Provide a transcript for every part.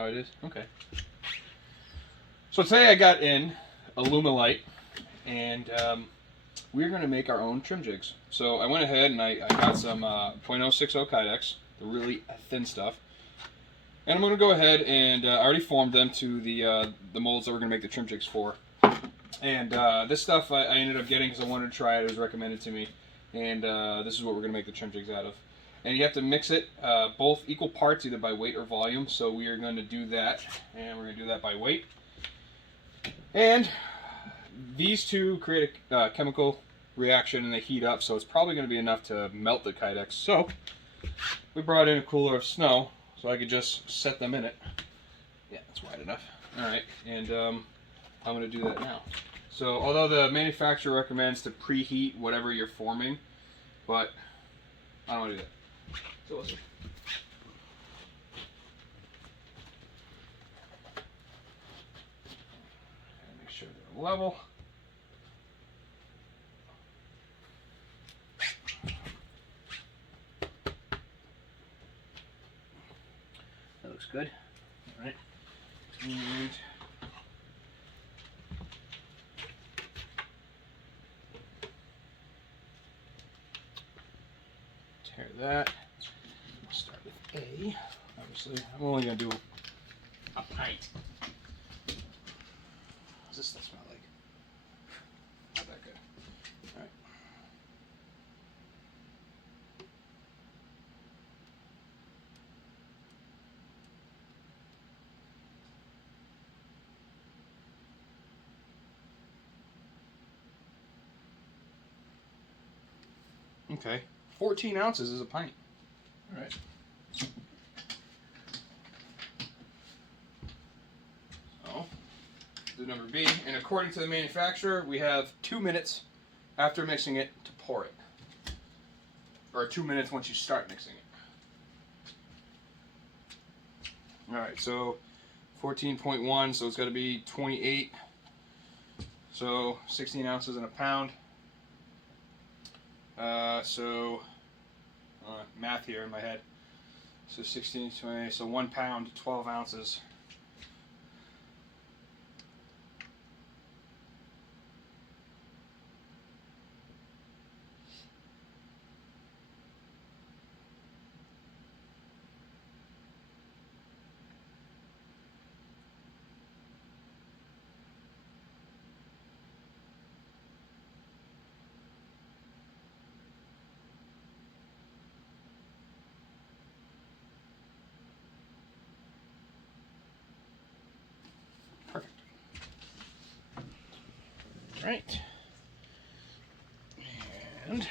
how it is? Okay. So today I got in Alumite, and we're going to make our own trim jigs. So I went ahead and I got some .060 Kydex, the really thin stuff. And I'm going to go ahead and I already formed them to the molds that we're going to make the trim jigs for. And this stuff I ended up getting because I wanted to try it. It was recommended to me. And this is what we're going to make the trim jigs out of. And you have to mix it both equal parts, either by weight or volume. So we are going to do that. And we're going to do that by weight. And these two create a chemical reaction and they heat up. So it's probably going to be enough to melt the Kydex. So we brought in a cooler of snow so I could just set them in it. Yeah, that's wide enough. Alright, and I'm going to do that now. So, although the manufacturer recommends to preheat whatever you're forming, but I don't want to do that. So let's see. Make sure they're level. That looks good. All right. And tear that. We'll start with A. Obviously, I'm only going to do a pint. What's this stuff smell like? Not that good. All right. Okay, 14 ounces is a pint. All right. So, do number B, and according to the manufacturer, we have 2 minutes after mixing it to pour it. Or 2 minutes once you start mixing it. All right, so 14.1, so it's got to be 28. So 16 ounces in a pound. Math here in my head. So 16, 20, so 1 pound, 12 ounces. Perfect. Right. And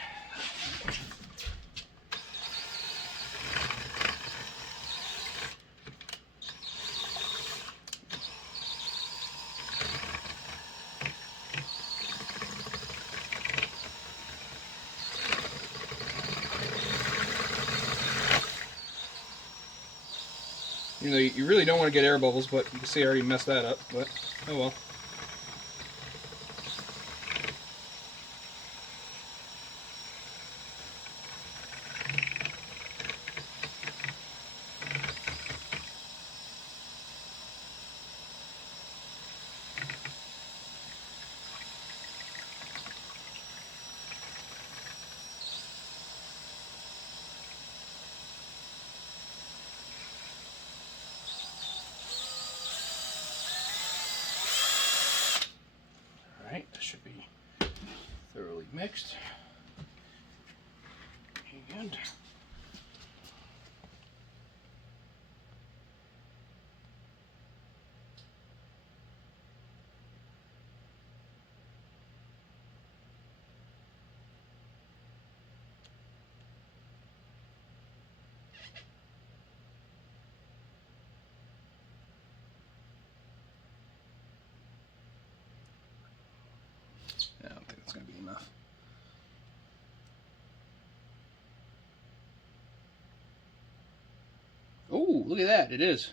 you know, you really don't want to get air bubbles, but you can see I already messed that up, but oh well. Alright, that should be thoroughly mixed. And I don't think that's going to be enough. Oh, look at that. It is.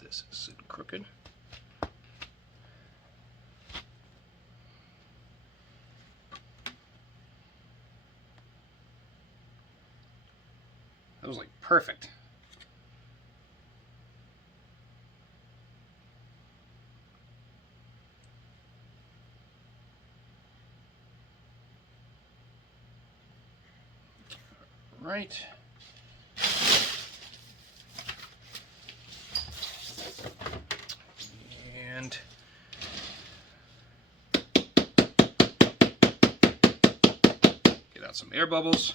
This is crooked. That was like perfect. right. And get out some air bubbles.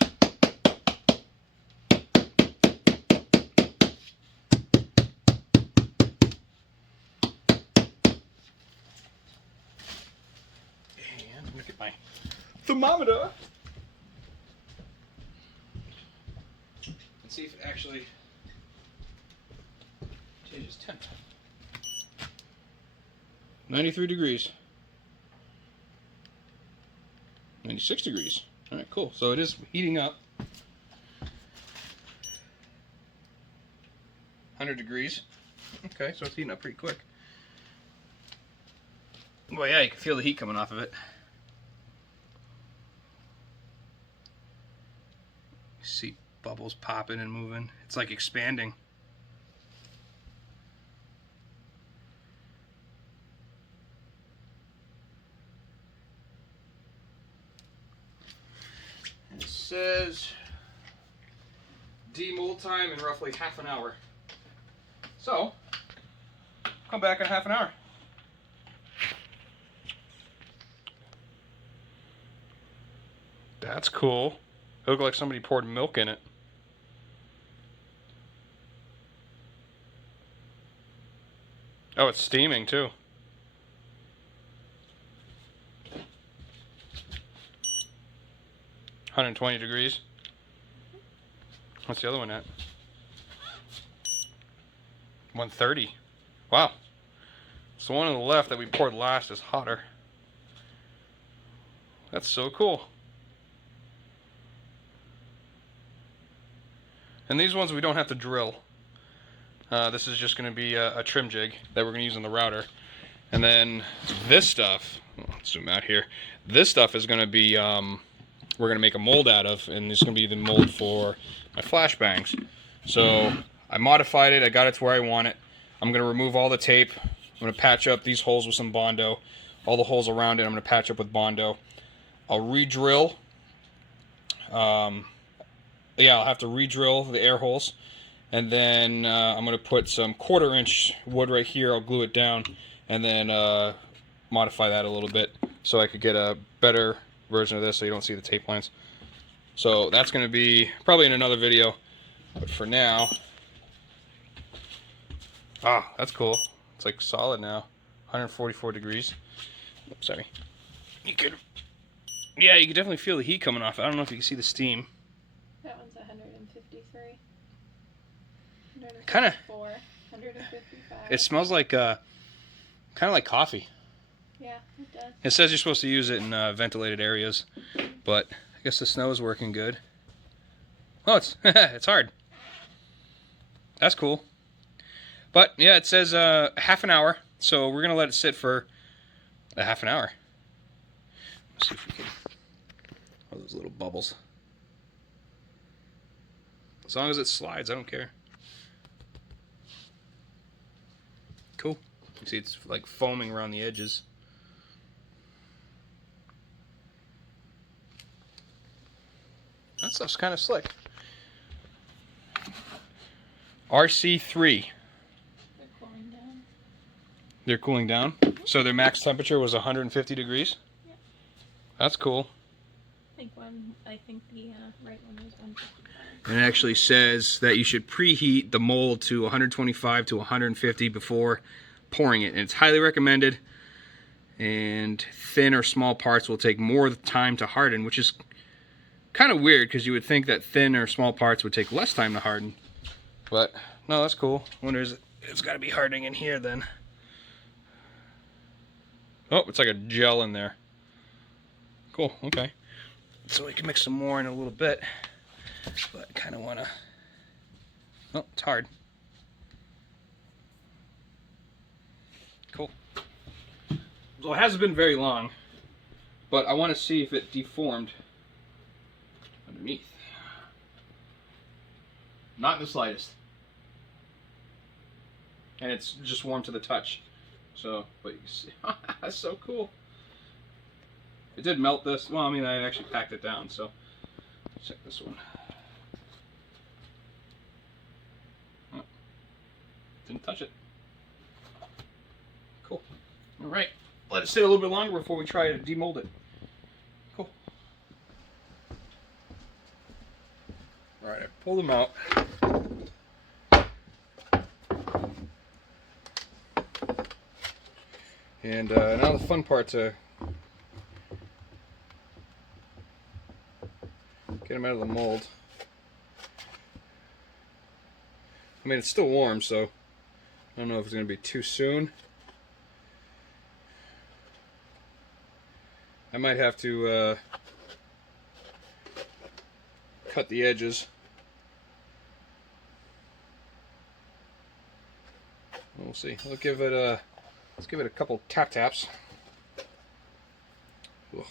And look at my thermometer. And see if it actually changes temp. 93 degrees. 96 degrees. All right, cool. So it is heating up. 100 degrees. Okay, so it's heating up pretty quick. Well, yeah, you can feel the heat coming off of it. You see bubbles popping and moving. It's like expanding. It says demold time in roughly half an hour. So, come back in half an hour. That's cool. It looked like somebody poured milk in it. Oh, it's steaming too. $120 degrees. What's the other one at? 130. Wow. So the one on the left that we poured last is hotter. That's so cool. And these ones we don't have to drill. This is just going to be a trim jig that we're going to use on the router. And then this stuff, let's zoom out here. This stuff is going to be, we're going to make a mold out of, and this is going to be the mold for my flashbangs. So I modified it, I got it to where I want it. I'm going to remove all the tape. I'm going to patch up these holes with some Bondo. All the holes around it I'm going to patch up with Bondo. I'll re-drill. Yeah, I'll have to re-drill the air holes. And then I'm going to put some 1/4 inch wood right here. I'll glue it down and then modify that a little bit so I could get a better version of this so you don't see the tape lines. So that's going to be probably in another video. But for now, that's cool. It's like solid now. 144 degrees. Oops, sorry. You could, yeah, you can definitely feel the heat coming off. I don't know if you can see the steam. That one's 153. Kind of. 155. It smells like kind of like coffee. Yeah, it does. It says you're supposed to use it in ventilated areas, but I guess the snow is working good. Oh, it's it's hard. That's cool. But yeah, it says half an hour, so we're gonna let it sit for a half an hour. Let's see if we can. Oh, those little bubbles. As long as it slides, I don't care. Cool. You see it's like foaming around the edges. That stuff's kind of slick. RC-3. They're cooling down. They're cooling down? So their max temperature was 150 degrees? Yep. That's cool. I think the right one was 155. And it actually says that you should preheat the mold to 125 to 150 before pouring it. And it's highly recommended. And thin or small parts will take more time to harden, which is kind of weird because you would think that thin or small parts would take less time to harden. But no, that's cool. I wonder, it's got to be hardening in here then. Oh, it's like a gel in there. Cool, okay. So we can mix some more in a little bit. But I kind of want to... Oh, it's hard. Cool. So it hasn't been very long, but I want to see if it deformed underneath. Not the slightest. And it's just warm to the touch. So, but you can see, that's so cool. It did melt this. Well, I mean, I actually packed it down, so check this one. Didn't touch it. Cool. All right. Let it sit a little bit longer before we try to demold it. Cool. All right, I pulled them out. And now the fun part to get them out of the mold. I mean, it's still warm, so I don't know if it's going to be too soon. I might have to cut the edges. We'll see. We'll give it a let's give it a couple taps. Ugh.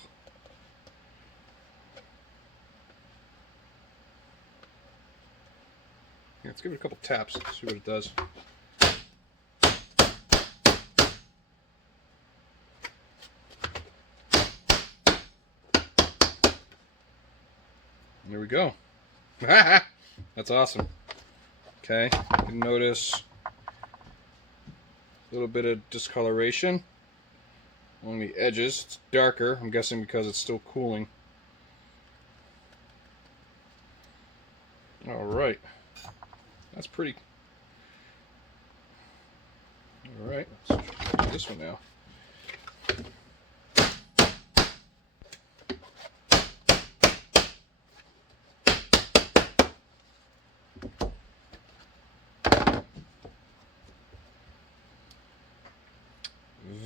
Yeah, let's give it a couple taps. See what it does. There we go. That's awesome. Okay, you can notice a little bit of discoloration along the edges. It's darker, I'm guessing because it's still cooling. Alright. That's pretty. Alright, let's do this one now.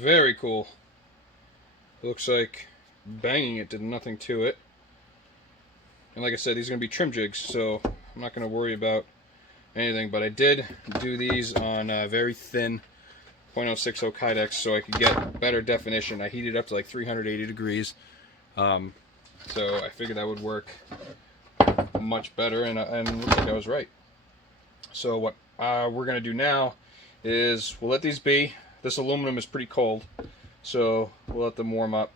Very cool. Looks like banging it did nothing to it. And like I said, these are going to be trim jigs, so I'm not going to worry about anything. But I did do these on very thin 0.060 Kydex so I could get better definition. I heated up to like 380 degrees. So I figured that would work much better, and it looks like I was right. So what we're going to do now is we'll let these be. This aluminum is pretty cold, so we'll let them warm up,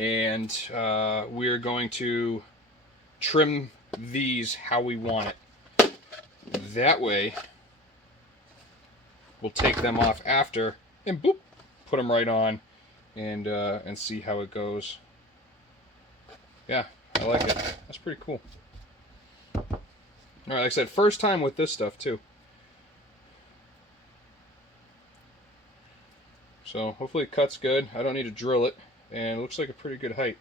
and we're going to trim these how we want it. That way, we'll take them off after, and boop, put them right on, and see how it goes. Yeah, I like it. That's pretty cool. All right, like I said, first time with this stuff too. So hopefully it cuts good. I don't need to drill it, and it looks like a pretty good height.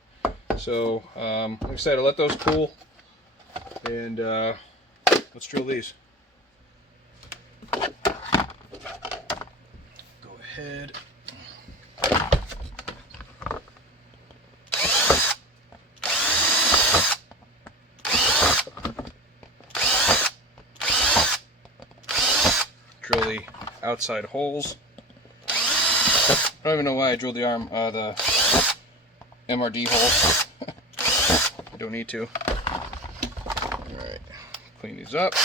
So like I said, I'll let those cool, and let's drill these. Go ahead. Drill the outside holes. I don't even know why I drilled the the MRD hole. I don't need to. Alright, clean these up.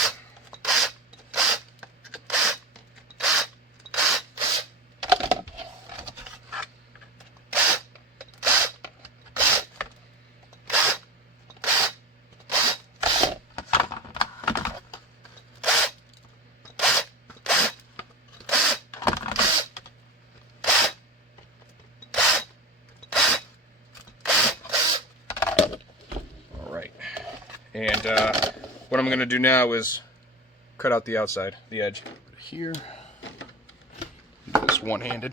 And what I'm going to do now is cut out the outside, the edge. Here, do this one-handed.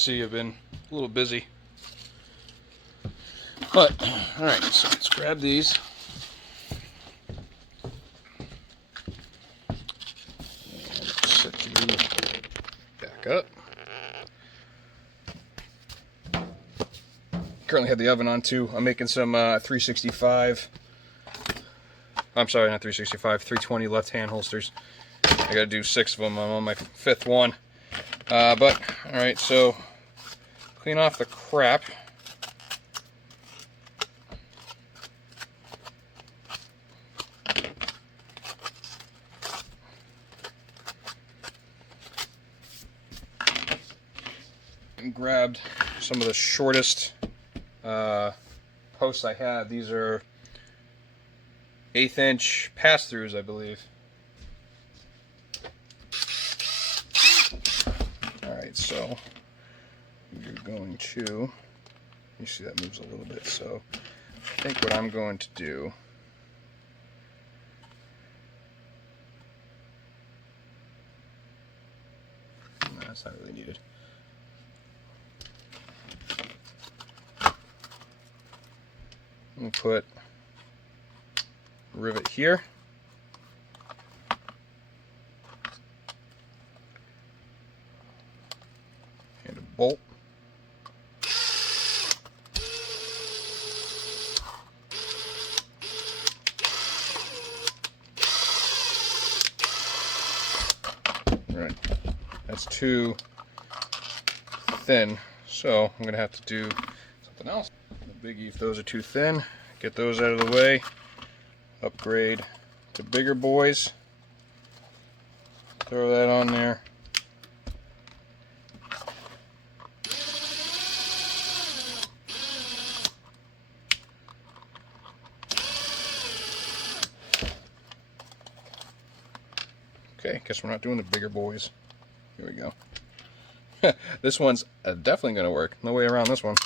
see, I've been a little busy. But, alright, so let's grab these. And set you back up. Currently have the oven on too. I'm making some 365. I'm sorry, not 365, 320 left-hand holsters. I gotta do 6 of them. I'm on my 5th one. But, alright, so clean off the crap. And grabbed some of the shortest posts I have. These are 1/8 inch pass-throughs, I believe. Alright, so you're going to, you see that moves a little bit, so I think what I'm going to do, no, that's not really needed. I'm going to put a rivet here. And a bolt. Right. That's too thin, so I'm going to have to do something else. The biggie, if those are too thin, get those out of the way. Upgrade to bigger boys. Throw that on there. Okay, guess we're not doing the bigger boys. Here we go. This one's definitely going to work. No way around this one.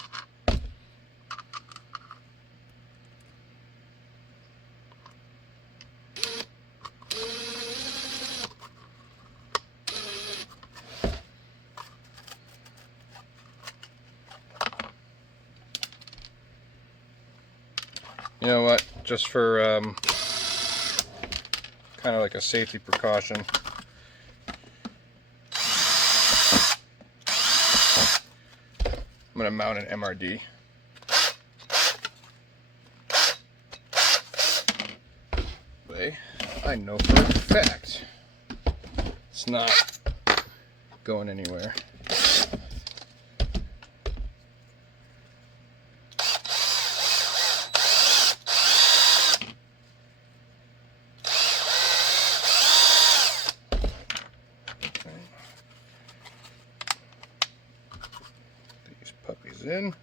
You know what? Just for kind of like a safety precaution, I'm going to mount an MRD. I know for a fact it's not going anywhere. These puppies in.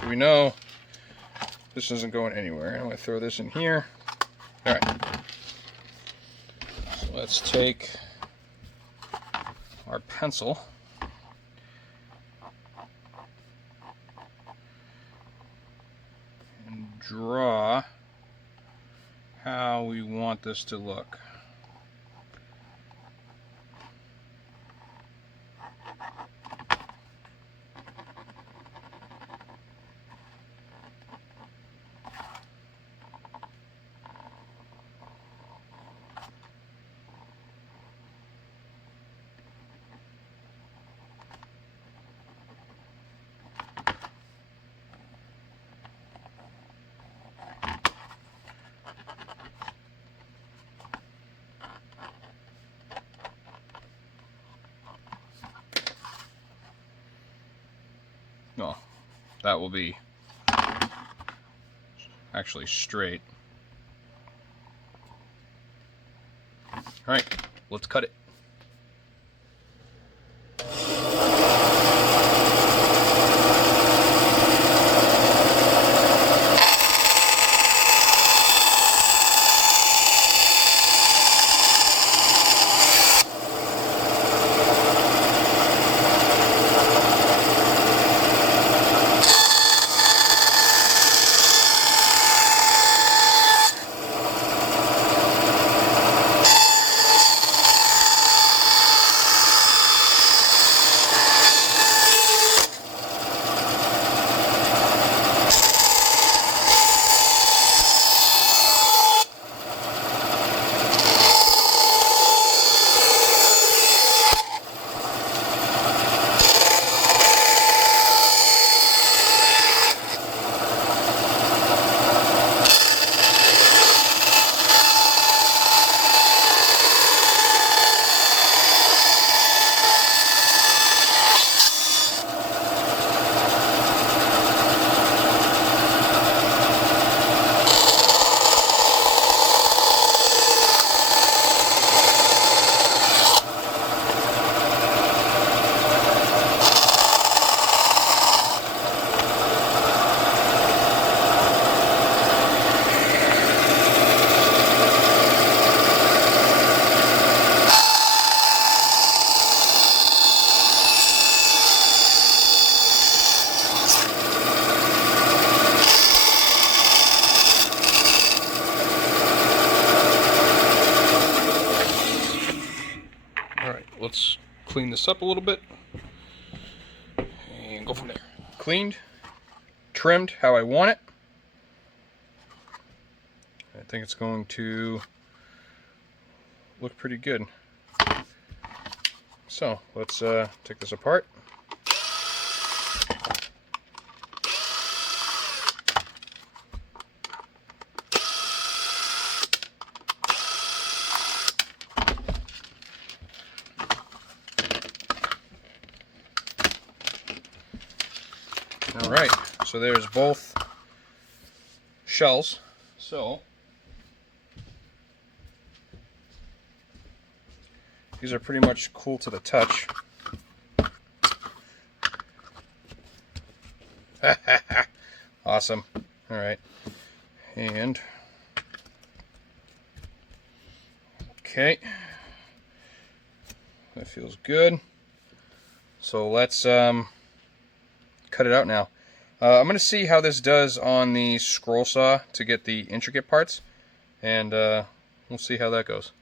So we know this isn't going anywhere. I'm going to throw this in here. Alright. So let's take our pencil and draw how we want this to look. that will be actually straight. Alright, let's cut it. Let's clean this up a little bit and go from there. Cleaned, trimmed how I want it. I think it's going to look pretty good. So let's take this apart. Alright, so there's both shells. So these are pretty much cool to the touch. Awesome. Alright. And okay. That feels good. So let's cut it out now. I'm going to see how this does on the scroll saw to get the intricate parts, and we'll see how that goes.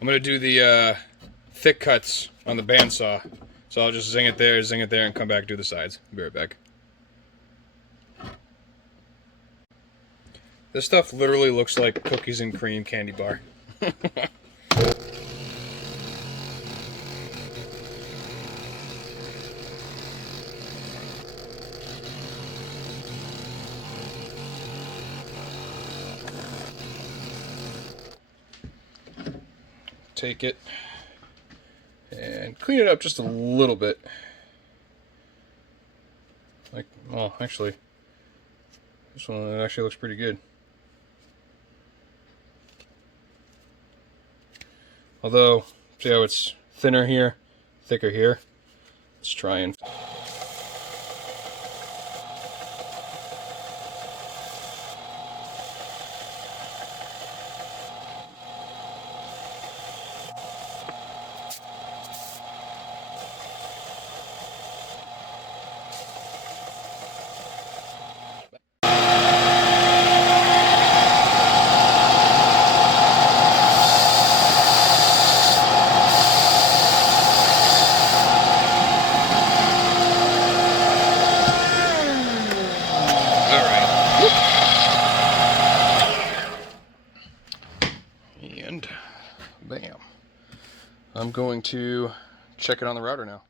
I'm going to do the thick cuts on the bandsaw, so I'll just zing it there, and come back and do the sides. I'll be right back. This stuff literally looks like cookies and cream candy bar. Take it and clean it up just a little bit. Like, well, actually, this one actually looks pretty good. Although, see how it's thinner here, thicker here? Let's try and... Bam. I'm going to check it on the router now.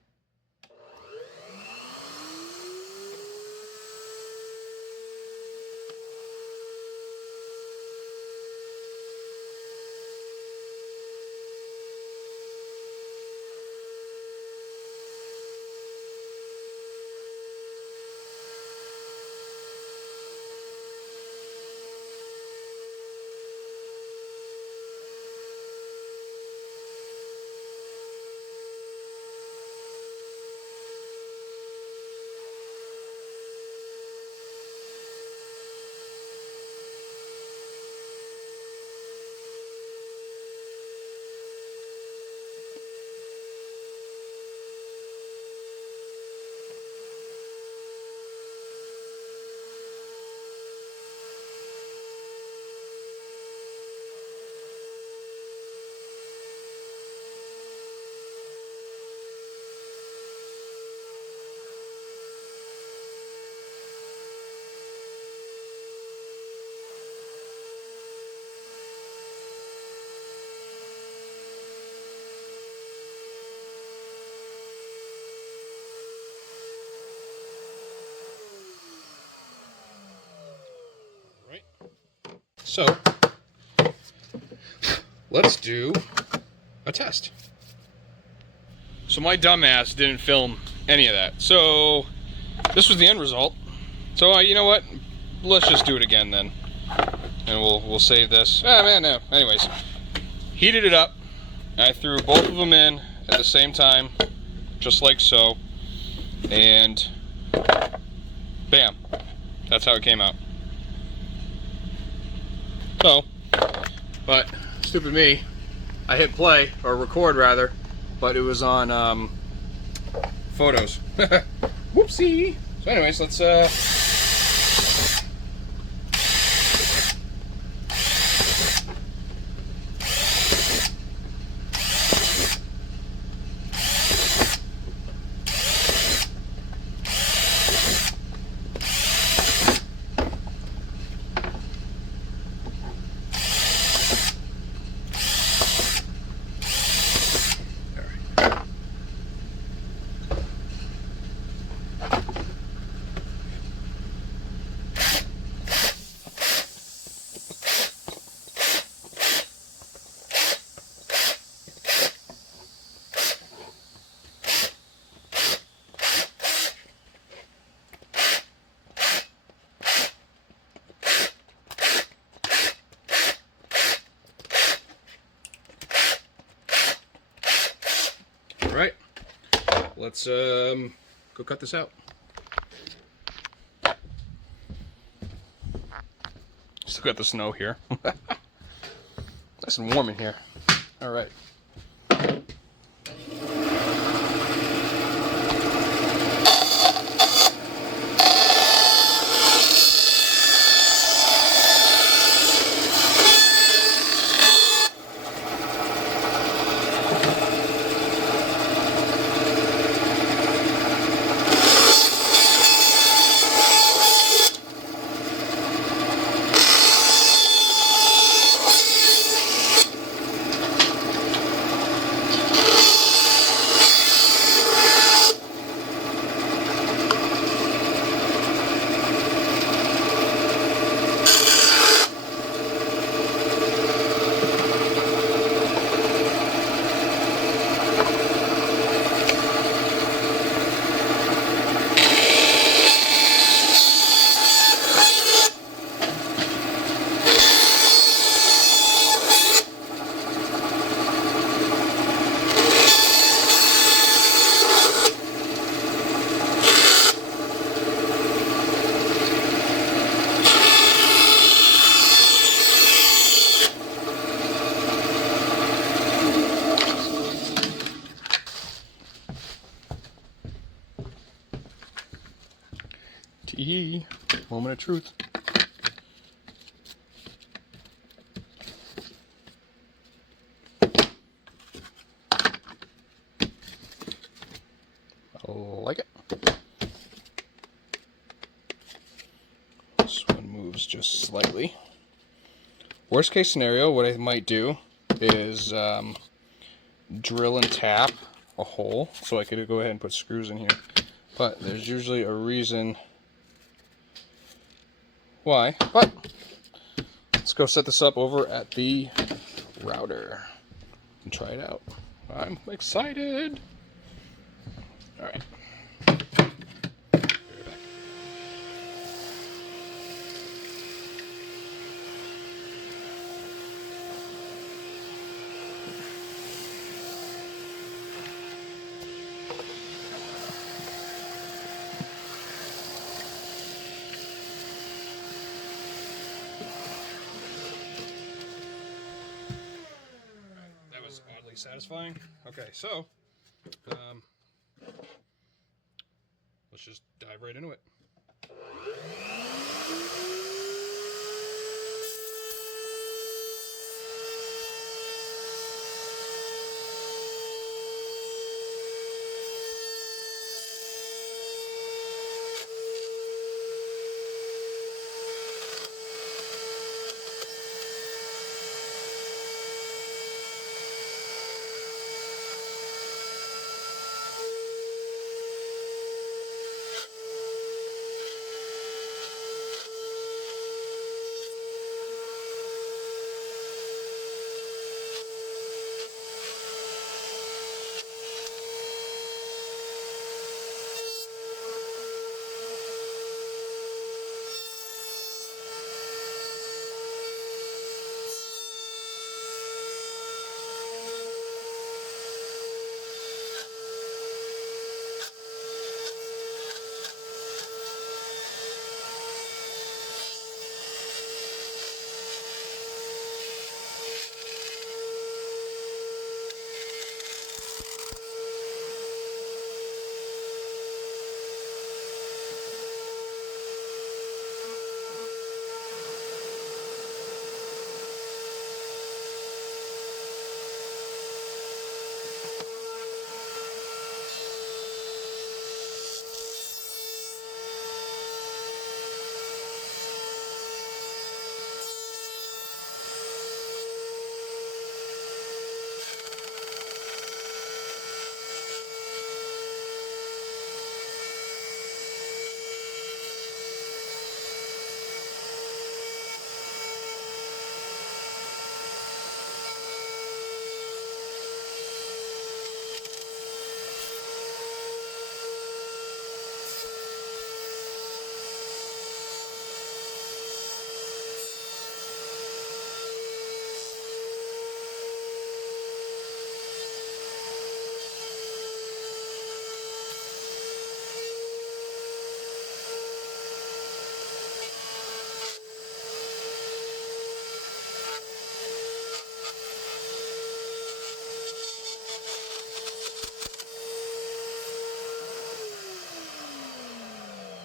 So, let's do a test. So my dumbass didn't film any of that. So, this was the end result. So, you know what? Let's just do it again then. And we'll save this. Ah, man, no. Anyways, heated it up. I threw both of them in at the same time, just like so. And, bam. That's how it came out. So, but stupid me, I hit play, or record rather, but it was on photos. Whoopsie! So anyways, let's Alright, let's go cut this out. Still got the snow here. Nice and warm in here. Alright. Tee, moment of truth. I like it. This one moves just slightly. Worst case scenario, what I might do is drill and tap a hole, so I could go ahead and put screws in here. But there's usually a reason why. But let's go set this up over at the router and try it out. I'm excited. All right. Oddly satisfying. Okay, so let's just dive right into it.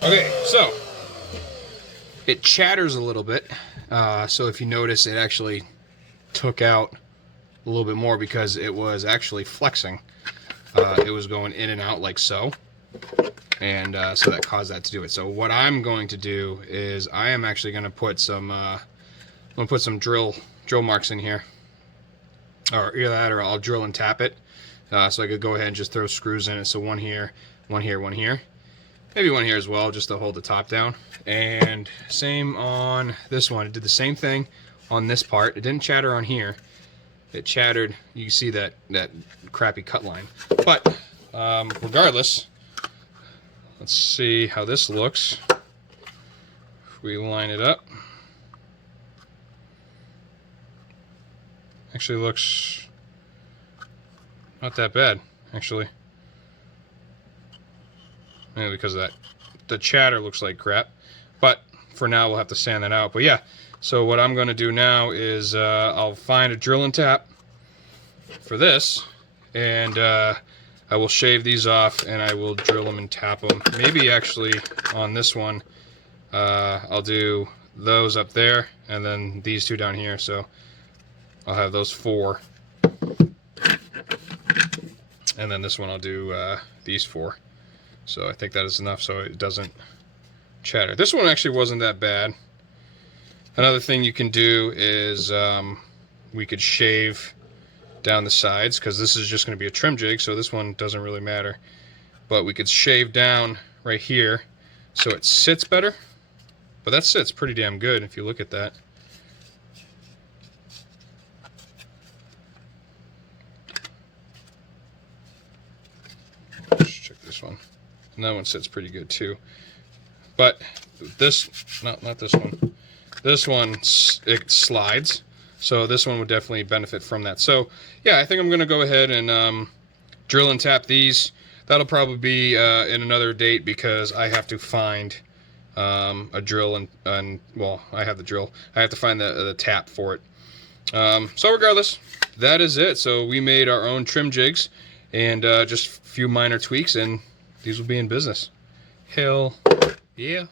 Okay, so it chatters a little bit. So if you notice, it actually took out a little bit more because it was actually flexing. It was going in and out like so, and so that caused that to do it. So what I'm going to do is I am actually going to put some drill marks in here, or either that, or I'll drill and tap it, so I could go ahead and just throw screws in it. So one here, one here, one here. Maybe one here as well, just to hold the top down. And same on this one. It did the same thing on this part. It didn't chatter on here. It chattered. You can see that crappy cut line. But regardless, let's see how this looks. If we line it up, actually looks not that bad, actually. Maybe because of that. The chatter looks like crap. But for now, we'll have to sand that out. But yeah, so what I'm going to do now is I'll find a drill and tap for this. And I will shave these off and I will drill them and tap them. Maybe actually on this one, I'll do those up there and then these two down here. So I'll have those 4. And then this one I'll do these 4. So I think that is enough so it doesn't chatter. This one actually wasn't that bad. Another thing you can do is we could shave down the sides, because this is just going to be a trim jig, so this one doesn't really matter. But we could shave down right here so it sits better. But that sits pretty damn good if you look at that. Let's check this one. And that one sits pretty good too. But this, not this one. This one, it slides. So this one would definitely benefit from that. So yeah, I think I'm going to go ahead and drill and tap these. That'll probably be in another date, because I have to find a drill and well, I have the drill. I have to find the tap for it. So regardless, that is it. So we made our own trim jigs, and just a few minor tweaks, and these will be in business. Hell yeah.